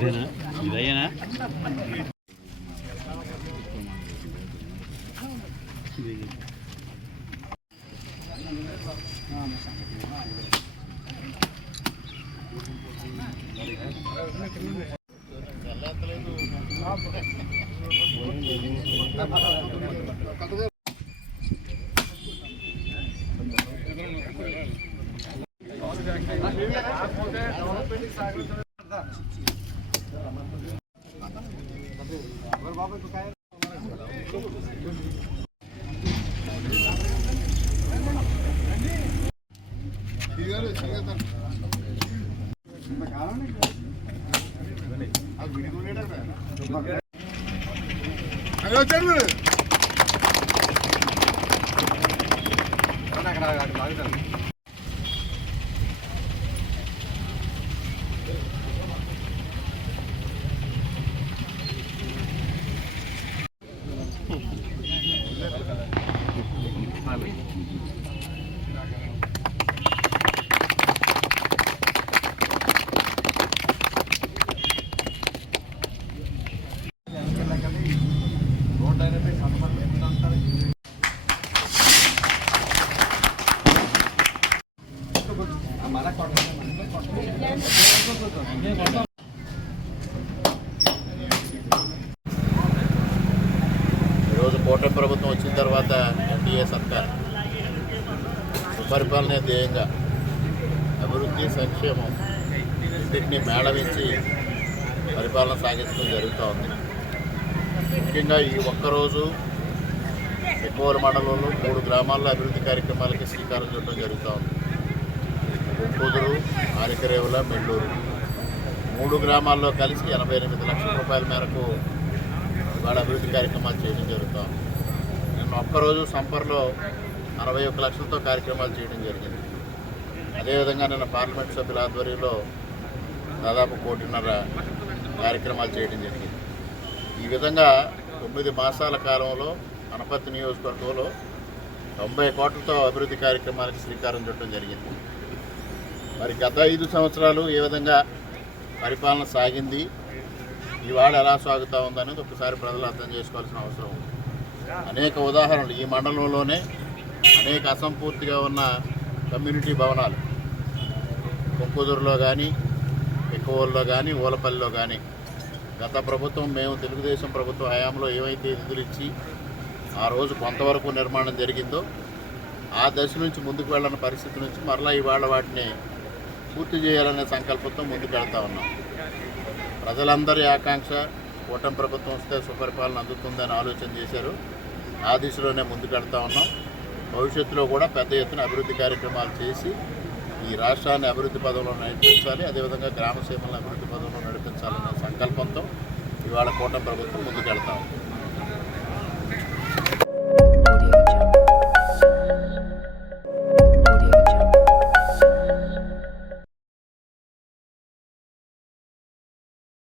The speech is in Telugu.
ఇక్కడేనా ఇదయ్యానా ఈరోజు కూటమి ప్రభుత్వం వచ్చిన తర్వాత ఎన్డీఏ సర్కార్ సుపరిపాలనే ధ్యేయంగా అభివృద్ధి సంక్షేమం ఇంటిని మేళవించి పరిపాలన సాగించడం జరుగుతూ ఉంది. ముఖ్యంగా ఈ ఒక్కరోజు ఎక్కువ మండలంలో 3 గ్రామాల్లో అభివృద్ధి కార్యక్రమాలకి శ్రీకారం చుట్టడం జరుగుతూ ఉంది. గుంటూరు, ఆరికరేవుల, మెల్లూరు 3 గ్రామాల్లో కలిసి 88 లక్షల రూపాయల మేరకు ఇవాళ అభివృద్ధి కార్యక్రమాలు చేయడం జరుగుతూ ఉంది. నిన్న ఒక్కరోజు సంపర్లో 61 లక్షలతో కార్యక్రమాలు చేయడం జరిగింది. అదేవిధంగా నిన్న పార్లమెంట్ సభ్యుల ఆధ్వర్యంలో దాదాపు 1.5 కోటి కార్యక్రమాలు చేయడం జరిగింది. ఈ విధంగా 9 మాసాల కాలంలో అనపర్తి నియోజకవర్గంలో 90 కోట్లతో అభివృద్ధి కార్యక్రమాలకు శ్రీకారం చుట్టడం జరిగింది. మరి గత 5 సంవత్సరాలు ఏ విధంగా పరిపాలన సాగింది, ఇవాళ ఎలా సాగుతూ ఉందనేది ఒకసారి ప్రజలు అర్థం చేసుకోవాల్సిన అవసరం ఉంది. అనేక ఉదాహరణలు ఈ మండలంలోనే అనేక అసంపూర్తిగా ఉన్న కమ్యూనిటీ భవనాలు కొంకుదురులో కానీ, ఎక్కువలో కానీ, ఊలపల్లిలో కానీ గత ప్రభుత్వం మేము తెలుగుదేశం ప్రభుత్వం హయాంలో ఏవైతే నిధులు ఇచ్చి ఆ రోజు కొంతవరకు నిర్మాణం జరిగిందో ఆ దశ నుంచి ముందుకు వెళ్ళని పరిస్థితి నుంచి మరలా ఇవాళ వాటిని పూర్తి చేయాలనే సంకల్పంతో ముందుకు వెళ్తూ ఉన్నాం. ప్రజలందరి ఆకాంక్ష కూటమి ప్రభుత్వం వస్తే సుపరిపాలన అందుతుందని ఆలోచన చేశారు. ఆ దిశలోనే ముందుకు వెళ్తూ ఉన్నాం. భవిష్యత్తులో కూడా పెద్ద ఎత్తున అభివృద్ధి కార్యక్రమాలు చేసి ఈ రాష్ట్రాన్ని అభివృద్ధి పదంలో నడిపించాలి, అదేవిధంగా గ్రామ సీమలను అభివృద్ధి పదంలో నడిపించాలనే సంకల్పంతో ఇవాళ కూటమి ప్రభుత్వం ముందుకు వెళ్తా ఉంది.